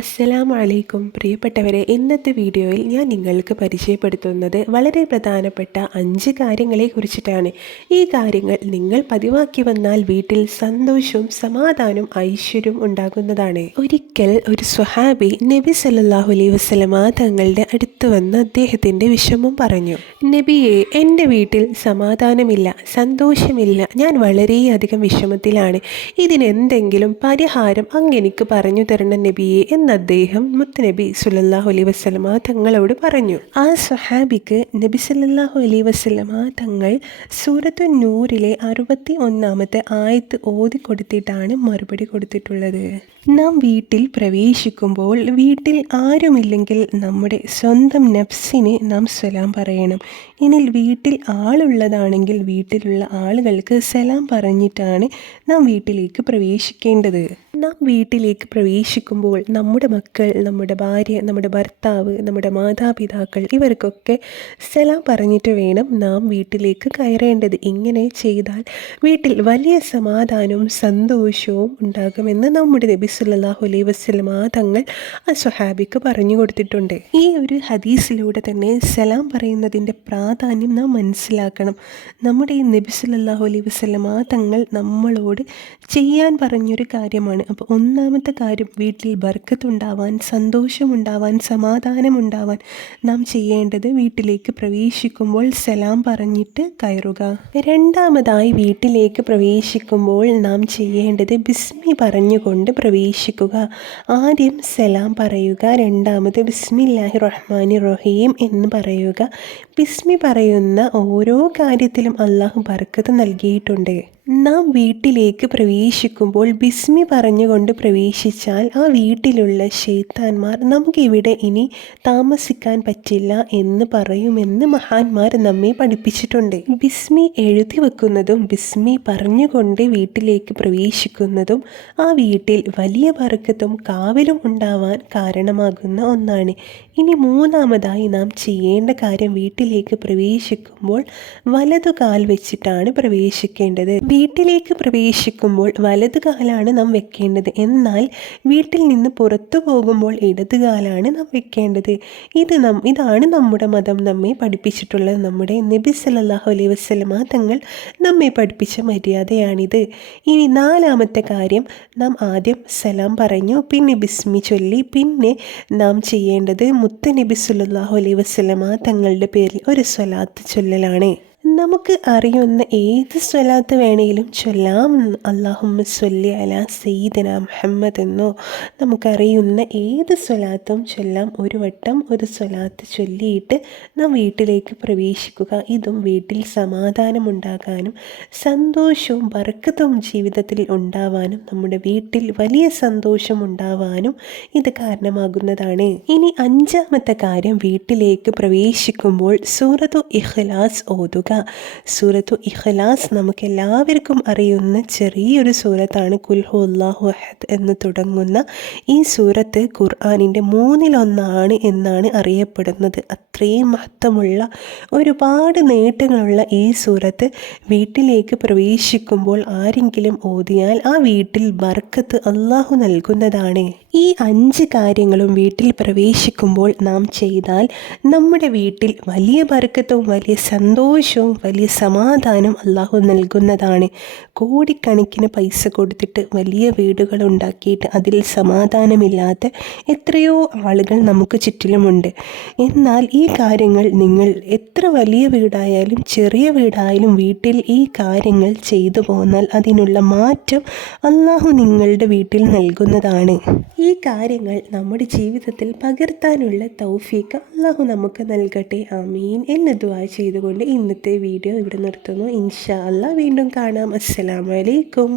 അസ്സലാമു അലൈക്കും പ്രിയപ്പെട്ടവരെ, ഇന്നത്തെ വീഡിയോയിൽ ഞാൻ നിങ്ങൾക്ക് പരിചയപ്പെടുത്തുന്നത് വളരെ പ്രധാനപ്പെട്ട 5 കാര്യങ്ങളെ കുറിച്ചിട്ടാണ്. ഈ കാര്യങ്ങൾ നിങ്ങൾ പതിവാക്കി വന്നാൽ വീട്ടിൽ സന്തോഷവും സമാധാനവും ഐശ്വര്യവും ഉണ്ടാകുന്നതാണ്. ഒരിക്കൽ ഒരു സ്വഹാബി നബി സല്ലല്ലാഹു അലൈഹി വസല്ലമ തങ്ങളുടെ അടുത്ത് വന്ന് അദ്ദേഹത്തിൻ്റെ വിഷമം പറഞ്ഞു. നബിയെ, എൻ്റെ വീട്ടിൽ സമാധാനമില്ല, സന്തോഷമില്ല, ഞാൻ വളരെയധികം വിഷമത്തിലാണ്. ഇതിനെന്തെങ്കിലും പരിഹാരം അങ്ങെനിക്ക് പറഞ്ഞു തരണം നബിയെ എന്ന് അദ്ദേഹം മുത്തുനബി സല്ലല്ലാഹു അലൈഹി വസല്ലമ തങ്ങളോട് പറഞ്ഞു. ആ സ്വഹാബിക്ക് നബി സല്ലല്ലാഹു അലൈഹി വസല്ലമ തങ്ങൾ സൂറത്തു നൂറിലെ 61-ാമത്തെ ആയത്ത് ഓതി കൊടുത്തിട്ടാണ് മറുപടി കൊടുത്തിട്ടുള്ളത്. നാം വീട്ടിൽ പ്രവേശിക്കുമ്പോൾ വീട്ടിൽ ആരുമില്ലെങ്കിൽ നമ്മുടെ സ്വന്തം നഫ്സിന് നാം സലാം പറയണം. ഇനി വീട്ടിൽ ആളുള്ളതാണെങ്കിൽ വീട്ടിലുള്ള ആളുകൾക്ക് സലാം പറഞ്ഞിട്ടാണ് നാം വീട്ടിലേക്ക് പ്രവേശിക്കേണ്ടത്. നാം വീട്ടിലേക്ക് പ്രവേശിക്കുമ്പോൾ നമ്മുടെ മക്കൾ, നമ്മുടെ ഭാര്യ, നമ്മുടെ ഭർത്താവ്, നമ്മുടെ മാതാപിതാക്കൾ ഇവർക്കൊക്കെ സലാം പറഞ്ഞിട്ട് വേണം നാം വീട്ടിലേക്ക് കയറേണ്ടത്. ഇങ്ങനെ ചെയ്താൽ വീട്ടിൽ വലിയ സമാധാനവും സന്തോഷവും ഉണ്ടാകുമെന്ന് നമ്മുടെ നബി സല്ലല്ലാഹു അലൈഹി വസല്ലമ തങ്ങൾ ആ സ്വഹാബിക്ക് പറഞ്ഞു കൊടുത്തിട്ടുണ്ട്. ഈ ഒരു ഹദീസിലൂടെ തന്നെ സലാം പറയുന്നതിൻ്റെ പ്രാധാന്യം നാം മനസ്സിലാക്കണം. നമ്മുടെ ഈ നബി സല്ലല്ലാഹു അലൈഹി വസല്ലമ തങ്ങൾ നമ്മളോട് ചെയ്യാൻ പറഞ്ഞൊരു കാര്യമാണ്. അപ്പോൾ ഒന്നാമത്തെ കാര്യം, വീട്ടിൽ ബർക്കത്തുണ്ടാവാൻ, സന്തോഷമുണ്ടാവാൻ, സമാധാനമുണ്ടാവാൻ നാം ചെയ്യേണ്ടത് വീട്ടിലേക്ക് പ്രവേശിക്കുമ്പോൾ സലാം പറഞ്ഞിട്ട് കയറുക. രണ്ടാമതായി, വീട്ടിലേക്ക് പ്രവേശിക്കുമ്പോൾ നാം ചെയ്യേണ്ടത് ബിസ്മി പറഞ്ഞുകൊണ്ട് പ്രവേശിക്കുക. ആദ്യം സലാം പറയുക, രണ്ടാമത് ബിസ്മില്ലാഹി റഹ്മാനി റഹീം എന്ന് പറയുക. ബിസ്മി പറയുന്ന ഓരോ കാര്യത്തിലും അള്ളാഹു ബർക്കത്ത് നൽകിയിട്ടുണ്ട്. നാം വീട്ടിലേക്ക് പ്രവേശിക്കുമ്പോൾ ബിസ്മി പറഞ്ഞുകൊണ്ട് പ്രവേശിച്ചാൽ ആ വീട്ടിലുള്ള ശൈത്താന്മാർ നമുക്കിവിടെ ഇനി താമസിക്കാൻ പറ്റില്ല എന്ന് പറയുമെന്ന് മഹാന്മാർ നമ്മെ പഠിപ്പിച്ചിട്ടുണ്ട്. ബിസ്മി എഴുതി വെക്കുന്നതും ബിസ്മി പറഞ്ഞുകൊണ്ട് വീട്ടിലേക്ക് പ്രവേശിക്കുന്നതും ആ വീട്ടിൽ വലിയ ബർക്കത്തും കാവലും ഉണ്ടാവാൻ കാരണമാകുന്ന ഒന്നാണ്. ഇനി മൂന്നാമതായി നാം ചെയ്യേണ്ട കാര്യം, വീട്ടിലേക്ക് പ്രവേശിക്കുമ്പോൾ വലതുകാൽ വെച്ചിട്ടാണ് പ്രവേശിക്കേണ്ടത്. വീട്ടിലേക്ക് പ്രവേശിക്കുമ്പോൾ വലതുകാലാണ് നാം വെക്കേണ്ടത്. എന്നാൽ വീട്ടിൽ നിന്ന് പുറത്തു പോകുമ്പോൾ ഇടതുകാലാണ് നാം വെക്കേണ്ടത്. ഇതാണ് നമ്മുടെ മതം നമ്മെ പഠിപ്പിച്ചിട്ടുള്ളത്. നമ്മുടെ നബി സല്ലല്ലാഹു അലൈഹി വസല്ലമ തങ്ങൾ നമ്മെ പഠിപ്പിച്ച മര്യാദയാണിത്. ഇനി നാലാമത്തെ കാര്യം, നാം ആദ്യം സലാം പറഞ്ഞു, പിന്നെ ബിസ്മി ചൊല്ലി, പിന്നെ നാം ചെയ്യേണ്ടത് മുത്ത് നബി സല്ലല്ലാഹു അലൈഹി വസല്ലമ തങ്ങളുടെ പേരിൽ ഒരു സ്വലാത്ത് ചൊല്ലലാണ്. നമുക്ക് അറിയുന്ന ഏത് സ്വലാത്ത് വേണമെങ്കിലും ചൊല്ലാം. അല്ലാഹുമ്മ സ്വല്ലി അലാ സയ്യിദിന മുഹമ്മദ് എന്നോ നമുക്കറിയുന്ന ഏത് സ്വലാത്തും ചൊല്ലാം. ഒരു വട്ടം ഒരു സ്വലാത്ത് ചൊല്ലിയിട്ട് നാം വീട്ടിലേക്ക് പ്രവേശിക്കുക. ഇതും വീട്ടിൽ സമാധാനമുണ്ടാകാനും സന്തോഷവും ബർക്കത്തും ജീവിതത്തിൽ ഉണ്ടാവാനും നമ്മുടെ വീട്ടിൽ വലിയ സന്തോഷം ഉണ്ടാവാനും ഇത് കാരണമാകുന്നതാണ്. ഇനി അഞ്ചാമത്തെ കാര്യം, വീട്ടിലേക്ക് പ്രവേശിക്കുമ്പോൾ സൂറത്തു ഇഖ്ലാസ് ഓതുക. സൂറത്തു ഇഖ്ലാസ് നമുക്കെല്ലാവർക്കും അറിയുന്ന ചെറിയൊരു സൂറത്താണ്. ഖുൽ ഹുവല്ലാഹു അഹദ് എന്ന് തുടങ്ങുന്ന ഈ സൂറത്ത് ഖുർആനിൻ്റെ 1/3 എന്നാണ് അറിയപ്പെടുന്നത്. അത്രയും മഹത്വമുള്ള, ഒരുപാട് നേട്ടങ്ങളുള്ള ഈ സൂറത്ത് വീട്ടിലേക്ക് പ്രവേശിക്കുമ്പോൾ ആരെങ്കിലും ഓതിയാൽ ആ വീട്ടിൽ ബർക്കത്ത് അള്ളാഹു നൽകുന്നതാണ്. ഈ 5 കാര്യങ്ങളും വീട്ടിൽ പ്രവേശിക്കുമ്പോൾ നാം ചെയ്താൽ നമ്മുടെ വീട്ടിൽ വലിയ ബർക്കത്തും വലിയ സന്തോഷവും വലിയ സമാധാനം അള്ളാഹു നൽകുന്നതാണ്. കോടിക്കണക്കിന് പൈസ കൊടുത്തിട്ട് വലിയ വീടുകൾ ഉണ്ടാക്കിയിട്ട് അതിൽ സമാധാനമില്ലാത്ത എത്രയോ ആളുകൾ നമുക്ക് ചുറ്റിലുമുണ്ട്. എന്നാൽ ഈ കാര്യങ്ങൾ നിങ്ങൾ എത്ര വലിയ വീടായാലും ചെറിയ വീടായാലും വീട്ടിൽ ഈ കാര്യങ്ങൾ ചെയ്തു പോന്നാൽ അതിനുള്ള മാറ്റം അള്ളാഹു നിങ്ങളുടെ വീട്ടിൽ നൽകുന്നതാണ്. ഈ കാര്യങ്ങൾ നമ്മുടെ ജീവിതത്തിൽ പകർത്താനുള്ള തൗഫീഖ് അള്ളാഹു നമുക്ക് നൽകട്ടെ, ആമീൻ എന്ന് ദുആ ചെയ്തുകൊണ്ട് ഇന്നത്തെ വീഡിയോ ഇവിടെ നിർത്തുന്നു. ഇൻഷാ അല്ലാഹ് വീണ്ടും കാണാം. അസ്സലാമു അലൈക്കും.